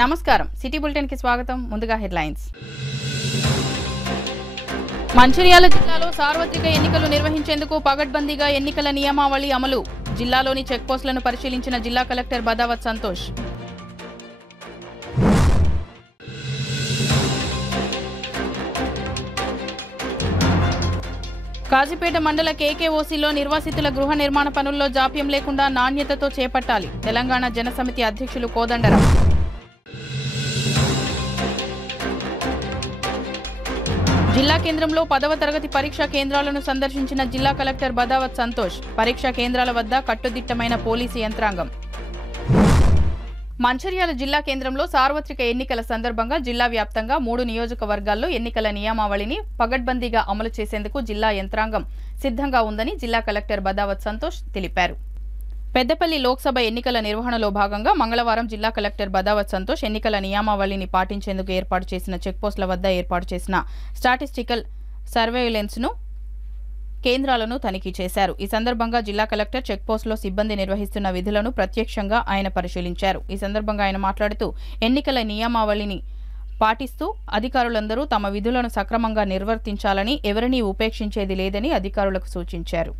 నమస్కారం city bulletin కి స్వాగతం ముందుగా హెడ్లైన్స్ మంచిర్యాల జిల్లాలో సార్వత్రిక ఎన్నికలు నిర్వహించేందుకు పగడ్బందీగా ఎన్నికల నియమావళి అమలు జిల్లాలోని చెక్ పోస్టులను పరిశీలించిన జిల్లా కలెక్టర్ బదావత్ సంతోష్ కాజీపేట మండల కేకేఓసీలో నిర్వాసితుల గృహ నిర్మాణ పనుల్లో జాప్యం లేకుండా నాణ్యతతో చేపట్టాలి తెలంగాణ జనసమితి అధ్యక్షులు కోదండరాం జిల్లా కేంద్రంలో 10వ తరగతి పరీక్షా కేంద్రాలను సందర్శించిన జిల్లా కలెక్టర్ బదావత్ సంతోష్ పరీక్షా కేంద్రాల వద్ద కట్టుదిట్టమైన పోలీసు యంత్రాంగం మంచిర్యాల జిల్లా కేంద్రంలో సార్వత్రిక ఎన్నికల సందర్భంగా జిల్లా వ్యాప్తంగా 3 నియోజకవర్గాల్లో ఎన్నికల నియమావళిని పగడ్బందీగా అమలు చేసేందుకు జిల్లా యంత్రాంగం సిద్ధంగా ఉందని జిల్లా కలెక్టర్ బదావత్ సంతోష్ తెలిపారు. పెద్దపల్లి లోక్సభ ఎన్నికల నిర్వహణలో భాగంగా మంగళవారం జిల్లా కలెక్టర్ బదావత్ సంతోష్ ఎన్నికల నియమావళిని పాటించేందుకు ఏర్పాటు చేసిన చెక్పోస్టుల వద్ద ఏర్పాటు చేసిన స్టాటిస్టికల్ సర్వేలెన్స్ను కేంద్రాలను తనిఖీ చేశారు. ఈ సందర్భంగా జిల్లా కలెక్టర్ చెక్పోస్టులో సిబ్బంది నిర్వహిస్తున్న విధులను ప్రత్యక్షంగా ఆయన పరిశీలించారు. ఈ సందర్భంగా ఆయన మాట్లాడుతూ ఎన్నికల నియమావళిని పాటిస్తూ అధికారులందరూ తమ విధులను సక్రమంగా నిర్వర్తించాలని ఎవరినీ ఉపేక్షించేది లేదని అధికారులకు సూచించారు.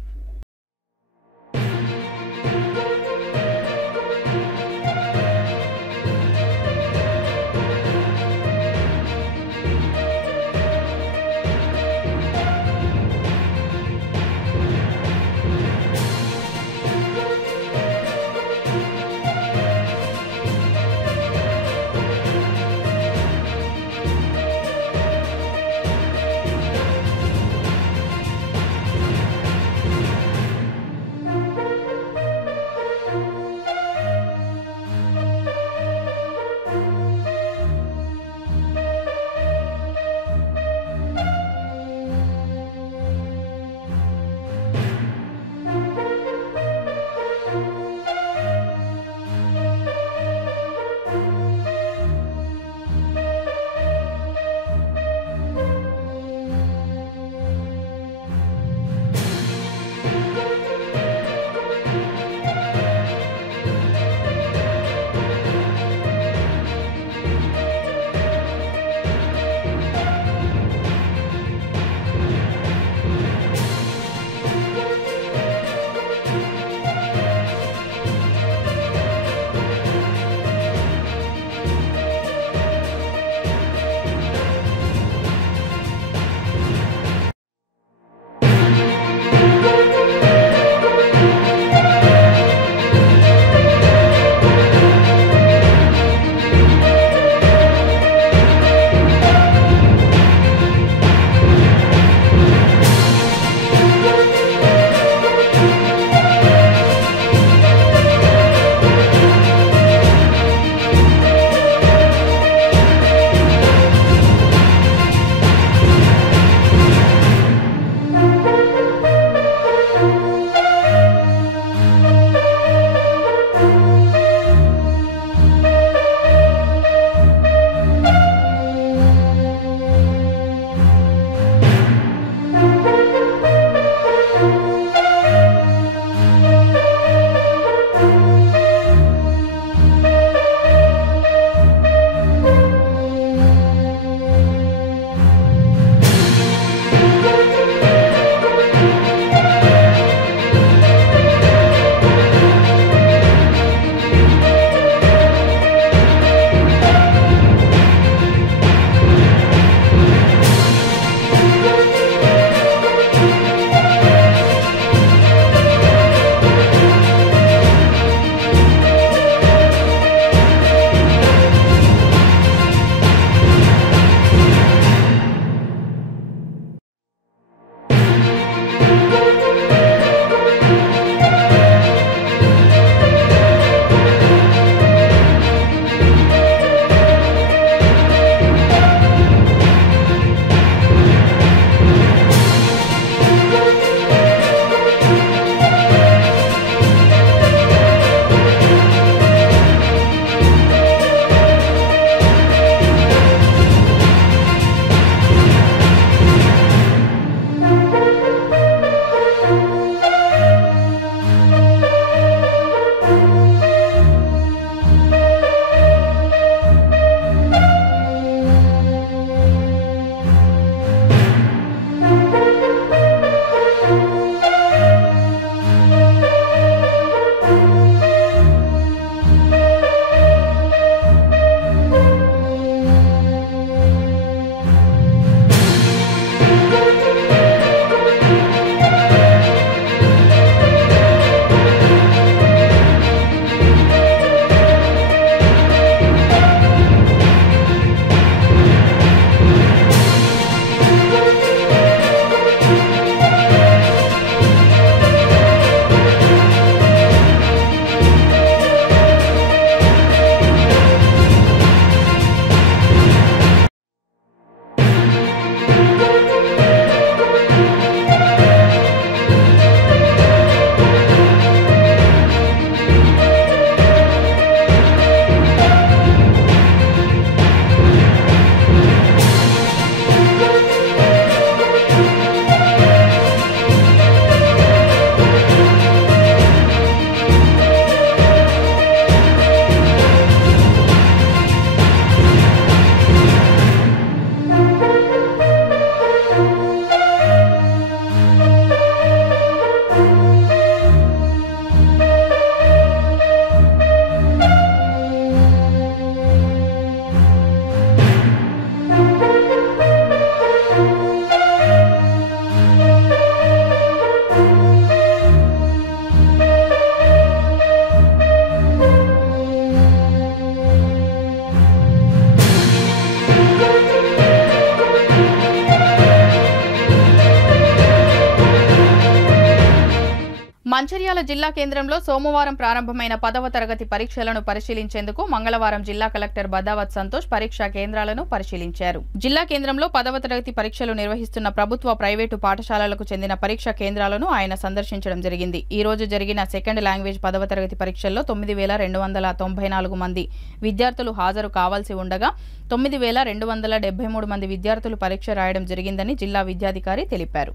మంచిర్యాల జిల్లా కేంద్రంలో సోమవారం ప్రారంభమైన 10వ తరగతి పరీక్షలను పరిశీలించేందుకు మంగళవారం జిల్లా కలెక్టర్ బదావత్ సంతోష్ పరీక్షా కేంద్రాలను పరిశీలించారు. జిల్లా కేంద్రంలో 10వ తరగతి పరీక్షలు నిర్వహిస్తున్న ప్రభుత్వ, ప్రైవేటు పాఠశాలలకు చెందిన పరీక్షా కేంద్రాలను ఆయన సందర్శించడం జరిగింది. ఈ రోజు జరిగిన సెకండ్ లాంగ్వేజ్ 10వ తరగతి పరీక్షల్లో 9,294 మంది విద్యార్థులు హాజరు కావాల్సి ఉండగా 9,273 మంది విద్యార్థులు పరీక్ష రాయడం జరిగిందని జిల్లా విద్యాధికారి తెలిపారు.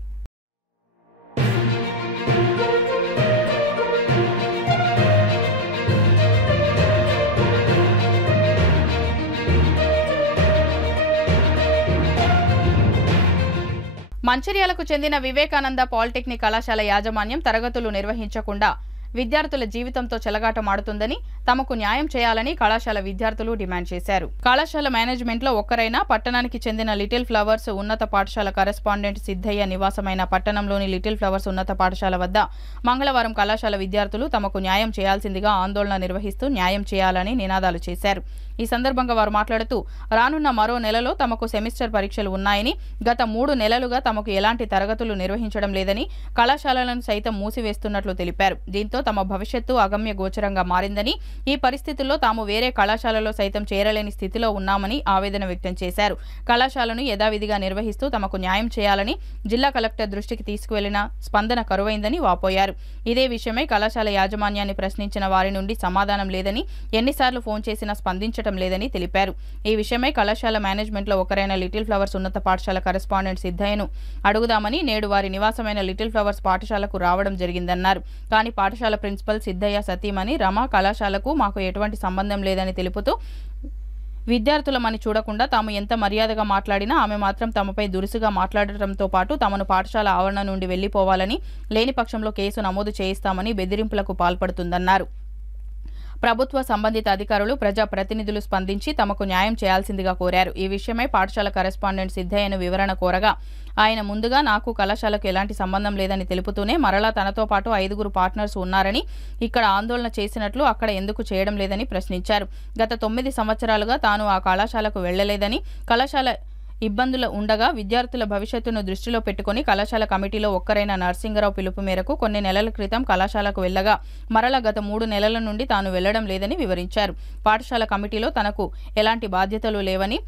మంచిర్యాలకు చెందిన వివేకానంద పాలిటెక్నిక్ కళాశాల యాజమాన్యం తరగతులు నిర్వహించకుండా విద్యార్థుల జీవితంతో చెలగాటమాడుతుందని, తమకు న్యాయం చేయాలని కళాశాల విద్యార్థులు డిమాండ్ చేశారు. కళాశాల మేనేజ్మెంట్లో ఒక్కరైనా పట్టణానికి చెందిన లిటిల్ ఫ్లవర్స్ ఉన్నత పాఠశాల కరెస్పాండెంట్ సిద్ధయ్య నివాసమైన పట్టణంలోని లిటిల్ ఫ్లవర్స్ ఉన్నత పాఠశాల వద్ద మంగళవారం కళాశాల విద్యార్థులు తమకు న్యాయం చేయాల్సిందిగా ఆందోళన నిర్వహిస్తూ న్యాయం చేయాలని నినాదాలు చేశారు. ఈ సందర్భంగా వారు మాట్లాడుతూ రానున్న మరో నెలలో తమకు సెమిస్టర్ పరీక్షలు ఉన్నాయని, గత 3 నెలలుగా తమకు ఎలాంటి తరగతులు నిర్వహించడం లేదని, కళాశాలలను సైతం మూసివేస్తున్నట్లు తెలిపారు. దీంతో తమ భవిష్యత్తు అగమ్య గోచరంగా మారిందని, ఈ పరిస్థితుల్లో తాము వేరే కళాశాలలో సైతం చేరలేని స్థితిలో ఉన్నామని ఆవేదన వ్యక్తం చేశారు. కళాశాలను యథావిధిగా నిర్వహిస్తూ తమకు న్యాయం చేయాలని జిల్లా కలెక్టర్ దృష్టికి తీసుకువెళ్లిన స్పందన కరువైందని వాపోయారు. ఇదే విషయమై కళాశాల యాజమాన్యాన్ని ప్రశ్నించిన వారి నుండి సమాధానం లేదని, ఎన్నిసార్లు ఫోన్ చేసినా స్పందించడం లేదని తెలిపారు. ఈ విషయమై కళాశాల మేనేజ్మెంట్లో ఒకరైన లిటిల్ ఫ్లవర్స్ ఉన్నత పాఠశాల కరెస్పాండెంట్ సిద్ధయ్యను అడుగుదామని నేడు వారి నివాసమైన లిటిల్ ఫ్లవర్స్ పాఠశాలకు రావడం జరిగిందన్నారు. కానీ పాఠశాల ప్రిన్సిపల్ సిద్ధయ్య సతీమణి రమ కళాశాలకు మాకు ఎటువంటి సంబంధం లేదని తెలుపుతూ, విద్యార్థులమని చూడకుండా తాము ఎంత మర్యాదగా మాట్లాడినా ఆమె మాత్రం తమపై దురుసుగా మాట్లాడటంతో పాటు తమను పాఠశాల ఆవరణ నుండి వెళ్లిపోవాలని, లేని పక్షంలో కేసు నమోదు చేయిస్తామని బెదిరింపులకు పాల్పడుతుందన్నారు. ప్రభుత్వ సంబంధిత అధికారులు, ప్రజా ప్రతినిధులు స్పందించి తమకు న్యాయం చేయాల్సిందిగా కోరారు. ఈ విషయమై పాఠశాల కరెస్పాండెంట్ సిద్ధయ్యను వివరణ కోరగా ఆయన ముందుగా నాకు కళాశాలకు ఎలాంటి సంబంధం లేదని తెలుపుతూనే మరలా తనతో పాటు 5 పార్ట్నర్స్ ఉన్నారని, ఇక్కడ ఆందోళన చేసినట్లు అక్కడ ఎందుకు చేయడం లేదని ప్రశ్నించారు. గత 9 సంవత్సరాలుగా తాను ఆ కళాశాలకు వెళ్లలేదని, కళాశాల ఇబ్బందులు ఉండగా విద్యార్థుల భవిష్యత్తును దృష్టిలో పెట్టుకుని కళాశాల కమిటీలో ఒక్కరైన నరసింగరావు పిలుపు మేరకు కొన్ని నెలల క్రితం కళాశాలకు వెళ్లగా మరలా గత 3 నెలల నుండి తాను వెళ్లడం లేదని వివరించారు. పాఠశాల కమిటీలో తనకు ఎలాంటి బాధ్యతలు లేవని,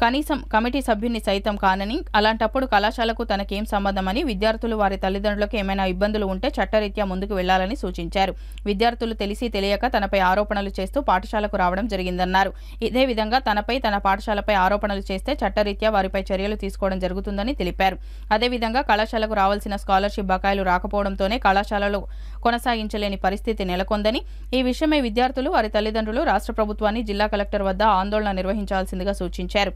కనీసం కమిటీ సభ్యుని సైతం కానని, అలాంటప్పుడు కళాశాలకు తనకేం సంబంధమని, విద్యార్థులు వారి తల్లిదండ్రులకు ఏమైనా ఇబ్బందులు ఉంటే చట్టరీత్యా ముందుకు వెళ్లాలని సూచించారు. విద్యార్థులు తెలిసి తెలియక తనపై ఆరోపణలు చేస్తూ పాఠశాలకు రావడం జరిగిందన్నారు. ఇదే విధంగా తనపై, తన పాఠశాలపై ఆరోపణలు చేస్తే చట్టరీత్యా వారిపై చర్యలు తీసుకోవడం జరుగుతుందని తెలిపారు. అదేవిధంగా కళాశాలకు రావాల్సిన స్కాలర్షిప్ బకాయిలు రాకపోవడంతోనే కళాశాలలో కొనసాగించలేని పరిస్థితి నెలకొందని, ఈ విషయమై విద్యార్థులు, వారి తల్లిదండ్రులు రాష్ట్ర ప్రభుత్వాన్ని, జిల్లా కలెక్టర్ వద్ద ఆందోళన నిర్వహించాల్సిందిగా సూచించారు.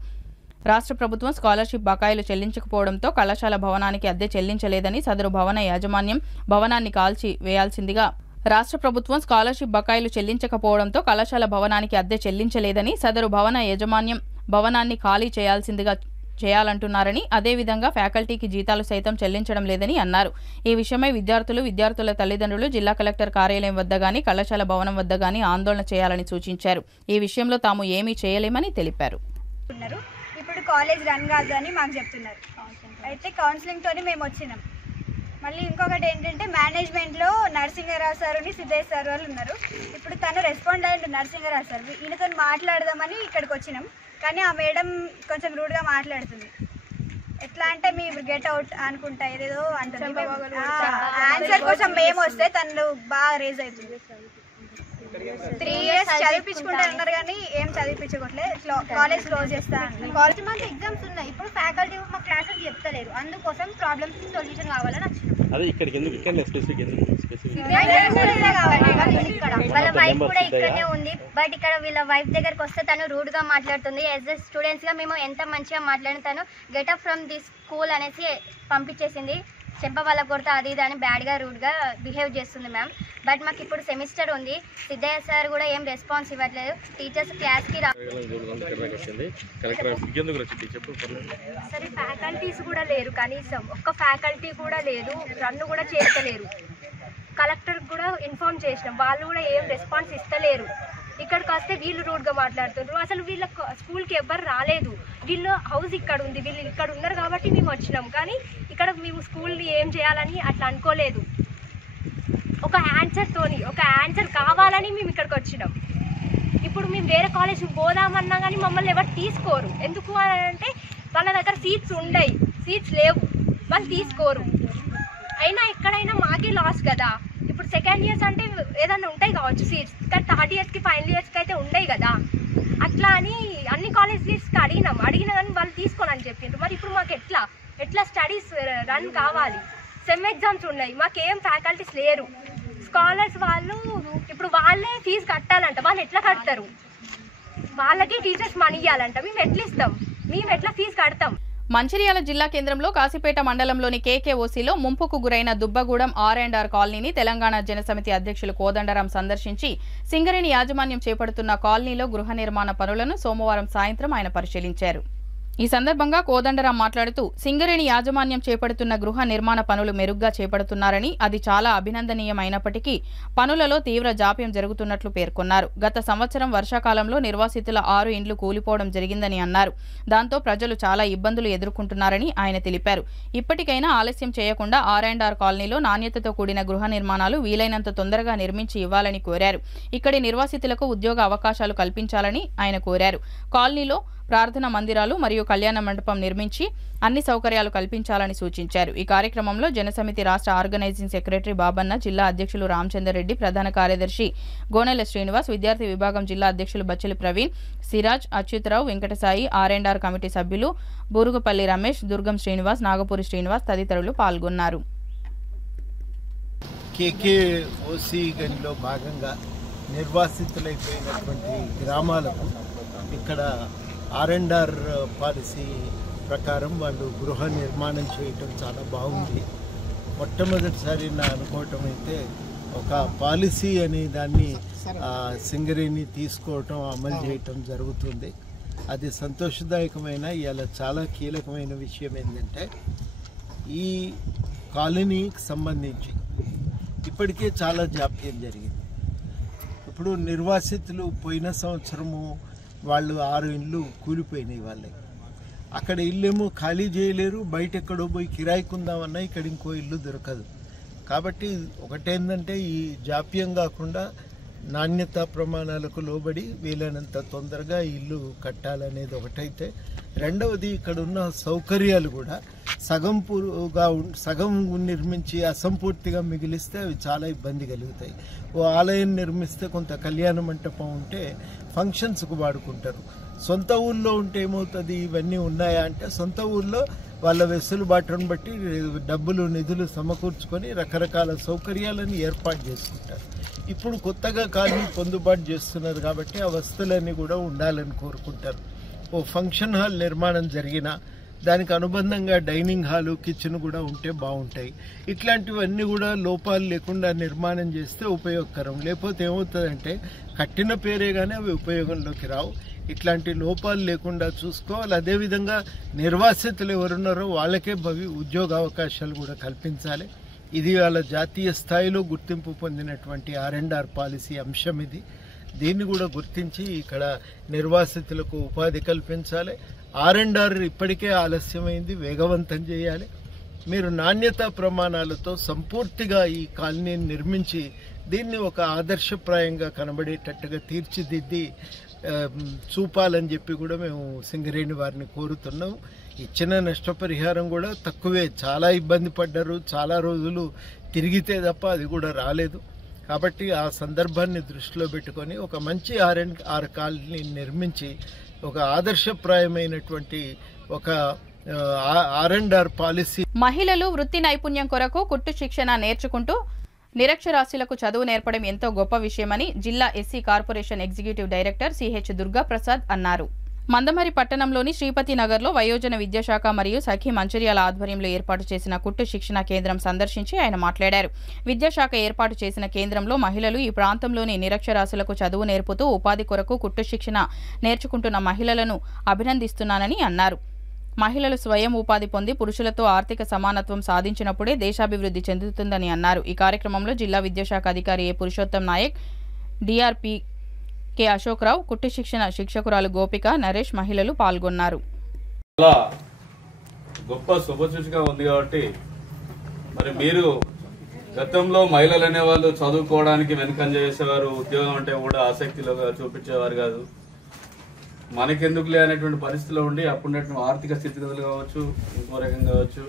రాష్ట్ర ప్రభుత్వం స్కాలర్షిప్ బకాయిలు చెల్లించకపోవడంతో కళాశాల భవనానికి అద్దె చెల్లించలేదని, సదరు భవన యాజమాన్యం భవనాన్ని కాల్చి వేయాల్సిందిగా రాష్ట్ర ప్రభుత్వం స్కాలర్షిప్ బకాయిలు చెల్లించకపోవడంతో కళాశాల భవనానికి అద్దె చెల్లించలేదని, సదరు భవన యాజమాన్యం భవనాన్ని ఖాళీ చేయాలంటున్నారని, అదేవిధంగా ఫ్యాకల్టీకి జీతాలు సైతం చెల్లించడం లేదని అన్నారు. ఈ విషయమై విద్యార్థులు, విద్యార్థుల తల్లిదండ్రులు జిల్లా కలెక్టర్ కార్యాలయం వద్ద గానీ, కళాశాల భవనం వద్ద గానీ ఆందోళన చేయాలని సూచించారు. ఈ విషయంలో తాము ఏమీ చేయలేమని తెలిపారు. ఇప్పుడు కాలేజ్ రన్ కాదు అని మాకు చెప్తున్నారు. అయితే కౌన్సిలింగ్తోని మేము వచ్చినాం. మళ్ళీ ఇంకొకటి ఏంటంటే మేనేజ్మెంట్లో నరసింగరావు సార్, సిద్ధయ్య సార్ వాళ్ళు ఉన్నారు. ఇప్పుడు తను రెస్పాండ్ అయ్యిండు నరసింగరావు సార్, ఈయనతో మాట్లాడదామని ఇక్కడికి వచ్చినాం. కానీ ఆ మేడం కొంచెం రూడ్గా మాట్లాడుతుంది. ఎట్లా అంటే మీ గెట్ అవుట్ అనుకుంటా ఏదేదో అంటుంది. ఆన్సర్ కోసం మేము వస్తే తను బాగా రేజ్ అవుతుంది. 3 years చదివించుకుంటారన్నారు కానీ ఏం చదివించుకోవట్లేదు. కాలేజ్ క్లోజ్ చేస్తా. కాలేజ్ మంత్ ఎగ్జామ్స్ ఉన్నాయి. ఇప్పుడు ఫ్యాకల్టీ మా క్లాసెస్ చెప్తలేరు. అందుకోసం ప్రాబ్లమ్స్ సొల్యూషన్ కావాలని వచ్చినాం. అదే ఇక్కడికి ఎందుకు ఇక్కడ స్పెసిఫిక్ వాళ్ళ వైఫ్ కూడా ఇక్కడనే ఉంది. బట్ ఇక్కడ వీళ్ళ వైఫ్ దగ్గరకు వస్తే తను రూడ్ గా మాట్లాడుతుంది. యాజ్ ఎ స్టూడెంట్స్ గా మేము ఎంత మంచిగా మాట్లాడిన తను గెటప్ ఫ్రమ్ దిస్ స్కూల్ అనేసి పంపించేసింది. చెంప వాళ్ళ కొడతా అది ఇది అని బ్యాడ్గా రూడ్గా బిహేవ్ చేస్తుంది మ్యామ్. బట్ మాకు ఇప్పుడు సెమిస్టర్ ఉంది. సిద్ధయ్య సార్ కూడా ఏం రెస్పాన్స్ ఇవ్వట్లేదు. టీచర్స్ క్లాస్కి సరే ఫ్యాకల్టీస్ కూడా లేరు, కనీసం ఒక్క ఫ్యాకల్టీ కూడా లేదు, రన్ను కూడా చేస్తలేరు. కలెక్టర్కి కూడా ఇన్ఫార్మ్ చేసినాం, వాళ్ళు కూడా ఏం రెస్పాన్స్ ఇస్తలేరు. ఇక్కడికి వస్తే వీళ్ళు రూడ్గా మాట్లాడుతున్నారు. అసలు వీళ్ళ స్కూల్కి ఎవ్వరు రాలేదు. వీళ్ళు హౌస్ ఇక్కడ ఉంది, వీళ్ళు ఇక్కడ ఉన్నారు కాబట్టి మేము వచ్చినాం. కానీ ఇక్కడ మేము స్కూల్ని ఏం చేయాలని అట్లా అనుకోలేదు. ఒక ఆన్సర్ కావాలని మేము ఇక్కడికి వచ్చినాం. ఇప్పుడు మేము వేరే కాలేజ్కి పోదామన్నా కానీ మమ్మల్ని ఎవరు తీసుకోరు. ఎందుకు అని అంటే వాళ్ళ దగ్గర సీట్స్ లేవు, వాళ్ళు తీసుకోరు. అయినా ఎక్కడైనా మాకే లాస్ కదా. ఇప్పుడు సెకండ్ ఇయర్స్ అంటే ఏదైనా ఉంటాయి కావచ్చు సీట్స్, కానీ థర్డ్ ఇయర్స్కి ఫైనల్ ఇయర్స్కి అయితే ఉండవు కదా. అట్లా అని అన్ని కాలేజెస్కి అడిగినా కానీ వాళ్ళు తీసుకోనని చెప్పిండ్రు. మరి ఇప్పుడు మాకు ఎట్లా స్టడీస్ రన్ కావాలి? సెమ్ ఎగ్జామ్స్ ఉన్నాయి, మాకేం ఫ్యాకల్టీస్ లేరు. స్కాలర్స్ వాళ్ళు ఇప్పుడు వాళ్ళే ఫీజు కట్టాలంట. వాళ్ళు ఎట్లా కడతారు? వాళ్ళకి టీచర్స్ మనీ ఇవ్వాలంట. మేము ఎట్లా ఇస్తాం? మేము ఎట్లా ఫీజు కడతాం? మంచిర్యాల జిల్లా కేంద్రంలో కాశీపేట మండలంలోని కేకేఓసీలో ముంపుకు గురైన దుబ్బగూడెం R&R కాలనీని తెలంగాణ జనసమితి అధ్యక్షులు కోదండరాం సందర్శించి సింగరేణి యాజమాన్యం చేపడుతున్న కాలనీలో గృహ నిర్మాణ పనులను సోమవారం సాయంత్రం ఆయన పరిశీలించారు. ఈ సందర్భంగా కోదండరాం మాట్లాడుతూ సింగరేణి యాజమాన్యం చేపడుతున్న గృహ నిర్మాణ పనులు మెరుగ్గా చేపడుతున్నారని, అది చాలా అభినందనీయమైనప్పటికీ పనులలో తీవ్ర జాప్యం జరుగుతున్నట్లు పేర్కొన్నారు. గత సంవత్సరం వర్షాకాలంలో నిర్వాసితుల 6 ఇండ్లు కూలిపోవడం జరిగిందని అన్నారు. దాంతో ప్రజలు చాలా ఇబ్బందులు ఎదుర్కొంటున్నారని ఆయన తెలిపారు. ఇప్పటికైనా ఆలస్యం చేయకుండా R&R కాలనీలో నాణ్యతతో కూడిన గృహ నిర్మాణాలు వీలైనంత తొందరగా నిర్మించి ఇవ్వాలని కోరారు. ఇక్కడి నిర్వాసితులకు ఉద్యోగ అవకాశాలు కల్పించాలని ఆయన కోరారు. కాలనీలో ప్రార్థన మందిరాలు మరియు కళ్యాణ మండపం నిర్మించి అన్ని సౌకర్యాలు కల్పించాలని సూచించారు. ఈ కార్యక్రమంలో జనసమితి రాష్ట్ర ఆర్గనైజింగ్ సెక్రటరీ బాబన్న, జిల్లా అధ్యక్షులు రామచందర్ రెడ్డి, ప్రధాన కార్యదర్శి గోనెల శ్రీనివాస్, విద్యార్థి విభాగం జిల్లా అధ్యక్షులు బచ్చలి ప్రవీణ్, సిరాజ్, అచ్యుతరావు, వెంకటసాయి, R&R కమిటీ సభ్యులు బూరుగుపల్లి రమేష్, దుర్గం శ్రీనివాస్, నాగపూరి శ్రీనివాస్ తదితరులు పాల్గొన్నారు. కేకేఓసీ గనిలో భాగంగా నిర్వాసితులైపోయినటువంటి గ్రామాలకు ఇక్కడ R&R పాలసీ ప్రకారం వాళ్ళు గృహ నిర్మాణం చేయటం చాలా బాగుంది. మొట్టమొదటిసారి నా అనుకోవటం అయితే ఒక పాలసీ అనే దాన్ని సింగరేణి తీసుకోవటం, అమలు చేయటం జరుగుతుంది. అది సంతోషదాయకమైన, ఇలా చాలా కీలకమైన విషయం ఏంటంటే ఈ కాలనీకి సంబంధించి ఇప్పటికే చాలా జాప్యం జరిగింది. ఇప్పుడు నిర్వాసితులు పోయిన సంవత్సరము వాళ్ళు 6 ఇండ్లు కూలిపోయినాయి. వాళ్ళకి అక్కడ ఇల్లేమో ఖాళీ చేయలేరు, బయట ఎక్కడో పోయి కిరాయికుందామన్నా ఇక్కడ ఇంకో ఇల్లు దొరకదు. కాబట్టి ఒకటేందంటే ఈ జాప్యం కాకుండా నాణ్యతా ప్రమాణాలకు లోబడి వీలైనంత తొందరగా ఇల్లు కట్టాలనేది ఒకటైతే, రెండవది ఇక్కడ ఉన్న సౌకర్యాలు కూడా సగం నిర్మించి అసంపూర్తిగా మిగిలిస్తే అవి చాలా ఇబ్బంది కలుగుతాయి. ఓ ఆలయం నిర్మిస్తే కొంత కళ్యాణ మంటపం ఉంటే ఫంక్షన్స్కు వాడుకుంటారు. సొంత ఊళ్ళో ఉంటే ఏమవుతుంది? ఇవన్నీ ఉన్నాయా అంటే సొంత ఊళ్ళో వాళ్ళ వెసులుబాటును బట్టి డబ్బులు నిధులు సమకూర్చుకొని రకరకాల సౌకర్యాలను ఏర్పాటు చేసుకుంటారు. ఇప్పుడు కొత్తగా కాలనీ పొందుబాటు చేస్తున్నారు కాబట్టి ఆ వస్తువులన్నీ కూడా ఉండాలని కోరుకుంటారు. ఓ ఫంక్షన్ హాల్ నిర్మాణం జరిగినా దానికి అనుబంధంగా డైనింగ్ హాలు, కిచెన్ కూడా ఉంటే బాగుంటాయి. ఇట్లాంటివన్నీ కూడా లోపాలు లేకుండా నిర్మాణం చేస్తే ఉపయోగకరం. లేకపోతే ఏమవుతుందంటే కట్టిన పేరే కానీ అవి ఉపయోగంలోకి రావు. ఇట్లాంటి లోపాలు లేకుండా చూసుకోవాలి. అదేవిధంగా నిర్వాసితులు ఎవరున్నారో వాళ్ళకే ఉద్యోగ అవకాశాలు కూడా కల్పించాలి. ఇది వాళ్ళ జాతీయ స్థాయిలో గుర్తింపు పొందినటువంటి R&R పాలసీ అంశం ఇది. దీన్ని కూడా గుర్తించి ఇక్కడ నిర్వాసితులకు ఉపాధి కల్పించాలి. R&R ఇప్పటికే ఆలస్యమైంది, వేగవంతం చేయాలి. మీరు నాణ్యతా ప్రమాణాలతో సంపూర్తిగా ఈ కాలనీని నిర్మించి దీన్ని ఒక ఆదర్శప్రాయంగా కనబడేటట్టుగా తీర్చిదిద్ది చూపాలని చెప్పి కూడా మేము సింగరేణి వారిని కోరుతున్నాం. ఇచ్చిన నష్టపరిహారం కూడా తక్కువే, చాలా ఇబ్బంది పడ్డారు, చాలా రోజులు తిరిగితే తప్ప అది కూడా రాలేదు. కాబట్టి ఆ సందర్భాన్ని దృష్టిలో పెట్టుకొని ఒక మంచి R&R కాలనీ నిర్మించి ఒక ఆదర్శప్రాయమైనటువంటి ఒక R&R పాలసీ. మహిళలు వృత్తి నైపుణ్యం కొరకు కుట్టు శిక్షణ నేర్చుకుంటూ నిరక్షరాస్యులకు చదువు నేర్పడం ఎంతో గొప్ప విషయమని జిల్లా SC corporation executive director CH Durgaprasad అన్నారు. మందమరి పట్టణంలోని శ్రీపతి నగర్లో వయోజన విద్యాశాఖ మరియు సఖీ మంచిర్యాల ఆధ్వర్యంలో ఏర్పాటు చేసిన కుట్టు శిక్షణ కేంద్రం సందర్శించి ఆయన మాట్లాడారు. విద్యాశాఖ ఏర్పాటు చేసిన కేంద్రంలో మహిళలు ఈ ప్రాంతంలోని నిరక్షరాస్యులకు చదువు నేర్పుతూ ఉపాధి కొరకు కుట్టు శిక్షణ నేర్చుకుంటున్న మహిళలను అభినందిస్తున్నానని అన్నారు. మహిళలు స్వయం ఉపాధి పొంది పురుషులతో ఆర్థిక సమానత్వం సాధించినప్పుడే దేశాభివృద్ధి చెందుతుందని అన్నారు. ఈ కార్యక్రమంలో జిల్లా విద్యాశాఖ అధికారి ఏ పురుషోత్తం నాయక్, డిఆర్పి కె అశోక్ రావు, కుట్టు శిక్షణ శిక్షకురాలు గోపిక, నరేష్ మహిళలు పాల్గొన్నారు. గొప్ప శుభసూచిక ఉంది కాబట్టి మరి మీరు గతంలో మహిళలు అనేవాళ్ళు చదువుకోవడానికి వెనుకంజ చేసేవారు, ఉద్యోగం అంటే కూడా ఆసక్తిలో చూపించేవారు కాదు. మనకెందుకులే అనేటువంటి పరిస్థితిలో ఉండి అప్పుడున్నటువంటి ఆర్థిక స్థితిగతులు కావచ్చు, ఇంకో రకం కావచ్చు,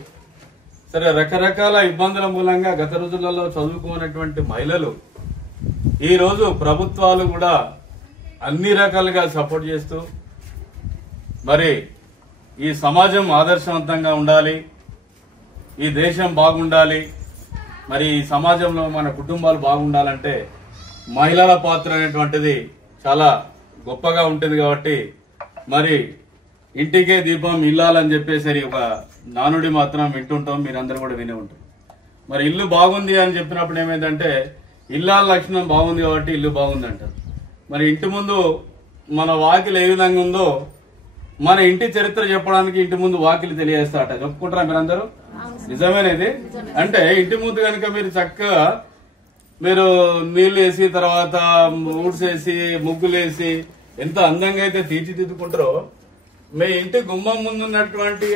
సరే రకరకాల ఇబ్బందుల మూలంగా గత రోజులలో చదువుకున్నటువంటి మహిళలు ఈ రోజు ప్రభుత్వాలు కూడా అన్ని రకాలుగా సపోర్ట్ చేస్తూ మరి ఈ సమాజం ఆదర్శవంతంగా ఉండాలి, ఈ దేశం బాగుండాలి, మరి ఈ సమాజంలో మన కుటుంబాలు బాగుండాలంటే మహిళల పాత్ర అనేటువంటిది చాలా గొప్పగా ఉంటుంది. కాబట్టి మరి ఇంటికే దీపం ఇల్లాలని చెప్పేసరి ఒక నానుడి మాత్రం వింటుంటాం, మీరందరూ కూడా వినే ఉంటారు. మరి ఇల్లు బాగుంది అని చెప్పినప్పుడు ఏమైందంటే ఇల్లాల లక్షణం బాగుంది కాబట్టి ఇల్లు బాగుంది అంటారు. మరి ఇంటి ముందు మన వాకిలి ఏ విధంగా ఉందో మన ఇంటి చరిత్ర చెప్పడానికి ఇంటి ముందు వాకిలి తెలియజేస్తాట. చెప్పుకుంటారా మీరందరూ? నిజమేనేది. అంటే ఇంటి ముందు కనుక మీరు చక్కగా మీరు నీళ్లు వేసి తర్వాత ఊడ్సేసి ముగ్గులేసి ఎంత అందంగా అయితే తీర్చిదిద్దుకుంటారో మీ ఇంటి గుమ్మం ముందున్నటువంటి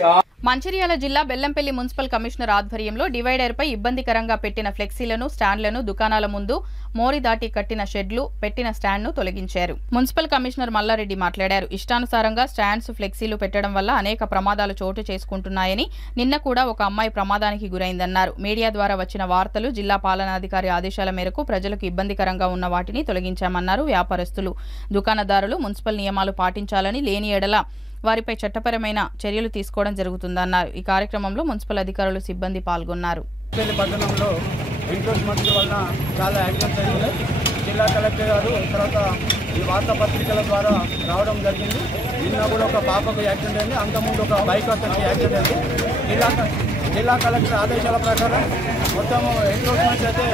మంచిర్యాల జిల్లా బెల్లంపల్లి మున్సిపల్ కమిషనర్ ఆధ్వర్యంలో డివైడర్పై ఇబ్బందికరంగా పెట్టిన ఫ్లెక్సీలను, స్టాండ్లను, దుకాణాల ముందు మోరి దాటి కట్టిన షెడ్లు, పెట్టిన స్టాండ్ను తొలగించారు. మున్సిపల్ కమిషనర్ మల్లారెడ్డి మాట్లాడారు. ఇష్టానుసారంగా స్టాండ్స్, ఫ్లెక్సీలు పెట్టడం వల్ల అనేక ప్రమాదాలు చోటు చేసుకుంటున్నాయని, నిన్న కూడా ఒక అమ్మాయి ప్రమాదానికి గురైందన్నారు. మీడియా ద్వారా వచ్చిన వార్తలు, జిల్లా పాలనాధికారి ఆదేశాల మేరకు ప్రజలకు ఇబ్బందికరంగా ఉన్న వాటిని తొలగించామన్నారు. వ్యాపారస్తులు, దుకాణదారులు మున్సిపల్ నియమాలు పాటించాలని, లేని ఎడల వారిపై చట్టపరమైన చర్యలు తీసుకోవడం జరుగుతుందన్నారు. ఈ కార్యక్రమంలో మున్సిపల్ అధికారులు, సిబ్బంది పాల్గొన్నారు. పట్టణంలో ఎన్క్రోచ్మెంట్ వలన చాలా యాక్సిడెంట్స్ జరిగినాయి. జిల్లా కలెక్టర్ గారు తర్వాత ఈ వార్తాపత్రికల ద్వారా రావడం జరిగింది. నిన్న కూడా ఒక పాపకు యాక్సిడెంట్ అయింది, అంతకుముందు ఒక బైక్ అతనికి యాక్సిడెంట్ అయింది. జిల్లా కలెక్టర్ ఆదేశాల ప్రకారం మొత్తము ఎన్క్రోచ్మెంట్స్ అయితే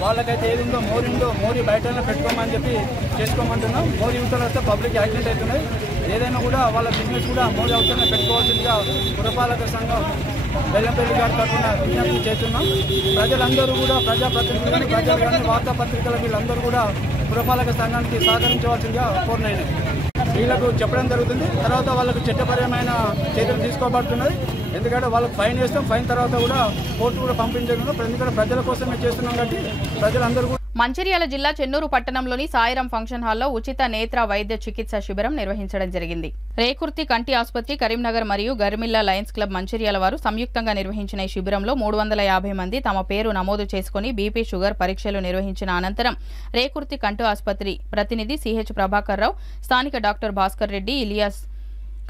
వాళ్ళకైతే ఏది ఉందో మోరీ బయటనే పెట్టుకోమని చెప్పి చేసుకోమంటున్నాం. మోరీ యువతలు వస్తే పబ్లిక్ యాక్సిడెంట్ అవుతున్నాయి. ఏదైనా కూడా వాళ్ళ బిజినెస్ కూడా మోరీ అవతలనే పెట్టుకోవాల్సిందిగా పురపాలక సంఘం బెల్లంపల్లి గారి తరఫున విజ్ఞప్తి చేస్తున్నాం. ప్రజలందరూ కూడా, ప్రజాప్రతినిధులు, ప్రజలు కానీ, వార్తాపత్రికల వీళ్ళందరూ కూడా పురపాలక సంఘానికి సహకరించవలసిందిగా కోరినాయి. వీళ్ళకు చెప్పడం జరుగుతుంది. తర్వాత వాళ్ళకు చట్టపరమైన చర్యలు తీసుకోబడుతున్నది. ఎందుకంటే వాళ్ళకి ఫైన్ వేస్తాం, ఫైన్ తర్వాత కూడా కోర్టు కూడా పంపించడం. ఎందుకంటే ప్రజల కోసమే చేస్తున్నాం కాబట్టి ప్రజలందరూ. మంచిర్యాల జిల్లా చెన్నూరు పట్టణంలోని సాయిరాం ఫంక్షన్ హాల్లో ఉచిత నేత్ర వైద్య చికిత్స శిబిరం నిర్వహించడం జరిగింది. రేకుర్తి కంటి ఆసుపత్రి, కరీంనగర్ మరియు గర్మిల్లా లయన్స్ క్లబ్ మంచిర్యాల వారు సంయుక్తంగా నిర్వహించిన ఈ శిబిరంలో 350 మంది తమ పేరు నమోదు చేసుకుని బీపీ, షుగర్ పరీక్షలు నిర్వహించిన అనంతరం రేకుర్తి కంటి ఆసుపత్రి ప్రతినిధి సిహెచ్ ప్రభాకర్ రావు, స్థానిక డాక్టర్ భాస్కర్ రెడ్డి, ఇలియాస్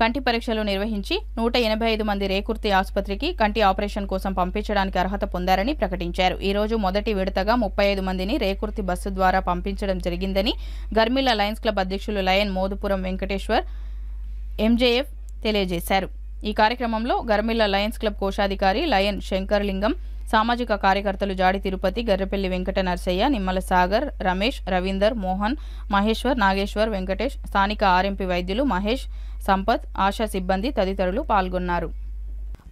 కంటి పరీక్షలు నిర్వహించి 185 మంది రేకుర్తి ఆసుపత్రికి కంటి ఆపరేషన్ కోసం పంపించడానికి అర్హత పొందారని ప్రకటించారు. ఈ రోజు మొదటి విడతగా 35 మందిని రేకుర్తి బస్సు ద్వారా పంపించడం జరిగిందని గర్మిల్లా లయన్స్ క్లబ్ అధ్యక్షులు లయన్ మోదుపురం వెంకటేశ్వర్, ఎంజేఎఫ్ తెలియజేశారు. ఈ కార్యక్రమంలో గర్మిల్లా లయన్స్ క్లబ్ కోశాధికారి లయన్ శంకర్లింగం, సామాజిక కార్యకర్తలు జాడి తిరుపతి, గర్రెపల్లి వెంకట నర్సయ్య, నిమ్మల సాగర్, రమేష్, రవీందర్, మోహన్, మహేశ్వర్, నాగేశ్వర్, వెంకటేష్, స్థానిక ఆర్ఎంపీ వైద్యులు మహేష్, సంపత్, ఆశా సిబ్బంది తదితరులు పాల్గొన్నారు.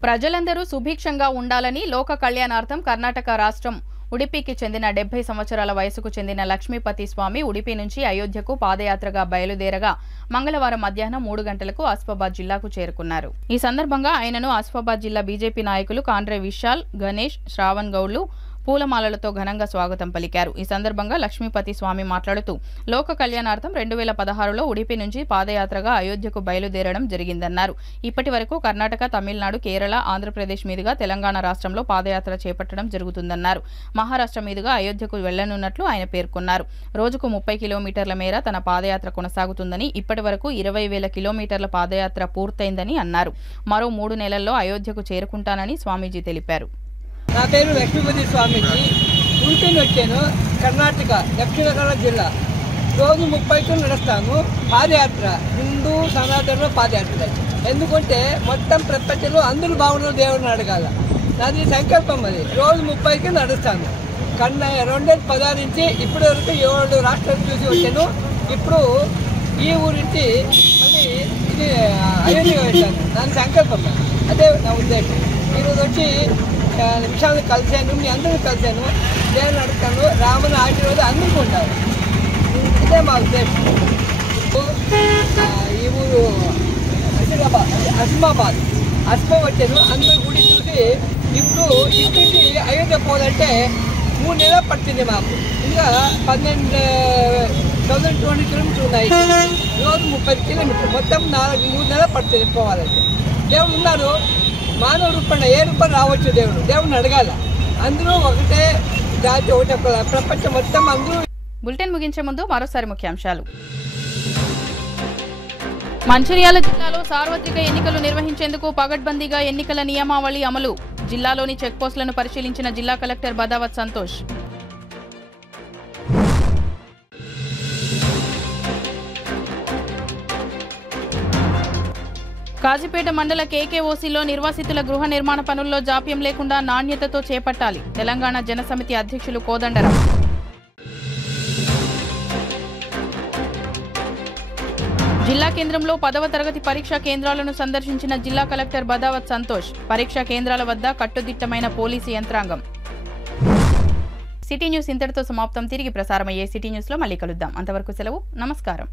ప్రజలందరూ సుభిక్షంగా ఉండాలని లోక కళ్యాణార్థం కర్ణాటక రాష్ట్రం ఉడిపికి చెందిన 70 సంవత్సరాల వయసుకు చెందిన లక్ష్మీపతి స్వామి ఉడిపి నుంచి అయోధ్యకు పాదయాత్రగా బయలుదేరగా మంగళవారం మధ్యాహ్నం 3 గంటలకు ఆసిఫాబాద్ జిల్లాకు చేరుకున్నారు. ఈ సందర్భంగా ఆయనను ఆసిఫాబాద్ జిల్లా బీజేపీ నాయకులు కాండ్రే విశాల్, గణేష్, శ్రావణ్ గౌడ్లు పూలమాలలతో ఘనంగా స్వాగతం పలికారు. ఈ సందర్భంగా లక్ష్మీపతి స్వామి మాట్లాడుతూ లోక కళ్యాణార్థం 2016లో ఉడిపి నుంచి పాదయాత్రగా అయోధ్యకు బయలుదేరడం జరిగిందన్నారు. ఇప్పటి వరకు కర్ణాటక, తమిళనాడు, కేరళ, ఆంధ్రప్రదేశ్ మీదుగా తెలంగాణ రాష్ట్రంలో పాదయాత్ర చేపట్టడం జరుగుతుందన్నారు. మహారాష్ట్ర మీదుగా అయోధ్యకు వెళ్లనున్నట్లు ఆయన పేర్కొన్నారు. రోజుకు 30 కిలోమీటర్ల మేర తన పాదయాత్ర కొనసాగుతుందని, ఇప్పటి వరకు 20,000 కిలోమీటర్ల పాదయాత్ర పూర్తయిందని అన్నారు. మరో 3 నెలల్లో అయోధ్యకు చేరుకుంటానని స్వామీజీ తెలిపారు. నా పేరు లక్ష్మీపతి స్వామిజీ. ఉడిపి వచ్చాను, కర్ణాటక దక్షిణ కన్నడ జిల్లా. రోజు 30 నడుస్తాను. పాదయాత్ర హిందూ సనాతన పాదయాత్ర. ఎందుకంటే మొత్తం ప్రపంచంలో అందరూ బాగున్నారు, దేవుడిని అడగాల. నాది సంకల్పం. అది రోజు 30 నడుస్తాను. 2016 నుంచి ఇప్పటి వరకు 7 రాష్ట్రాలు చూసి వచ్చాను. ఇప్పుడు ఈ ఊరి నుంచి మళ్ళీ ఇది అయోధ్య వచ్చాను. దాని సంకల్పం, అదే నా ఉద్దేశం. ఈరోజు వచ్చి విషయాలు కలిశాను, మీ అందరూ కలిశాను, దేవుని అడుగుతాను, రాముని ఆశీర్వాదం అందరికీ ఉంటారు. ఇదే మా ఉద్దేశం. ఈ ఊరు అస్మాబాద్ వచ్చాను. అందరూ గుడి చూసి ఇప్పుడు ఇంటింటి అయోధ్య పోవాలంటే 3 నెలలు పట్టింది మాకు. ఇంకా 12,200 కిలోమీటర్లు ఉన్నాయి. రోజు 30 కిలోమీటర్లు, మొత్తం 3 నెలలు పడుతుంది పోవాలంటే. దేవుడు ఉన్నారు, మానవ రూపంలో ఏ రూపం రావచ్చు దేవుడిని అడగాల. అందరూ ఒకటే జాతి, ఒకటే ప్రపంచం మొత్తం అందరూ. బులెటిన్ ముగించే ముందు మరోసారి ముఖ్యాంశాలు. మంచిర్యాల జిల్లాలో సార్వత్రిక ఎన్నికలు నిర్వహించేందుకు పగడ్బందీగా ఎన్నికల నియమావళి అమలు. జిల్లాలోని చెక్పోస్టులను పరిశీలించిన జిల్లా కలెక్టర్ బదావత్ సంతోష్. కాజీపేట మండల కేకేఓసీలో నిర్వాసితుల గృహ నిర్మాణ పనుల్లో జాప్యం లేకుండా నాణ్యతతో చేపట్టాలి. తెలంగాణ జనసమితి అధ్యక్షులు కోదండరాం. జిల్లా కేంద్రంలో 10వ తరగతి పరీక్షా కేంద్రాలను సందర్శించిన జిల్లా కలెక్టర్ బదావత్ సంతోష్. పరీక్షా కేంద్రాల వద్ద కట్టుదిట్టమైన పోలీసు యంత్రాంగం. సిటీ న్యూస్ ఇంతటితో సమాప్తం. తిరిగి ప్రసారమయ్యే సిటీ న్యూస్లో మళ్ళీ కలుద్దాం. అంతవరకు సెలవు. నమస్కారం.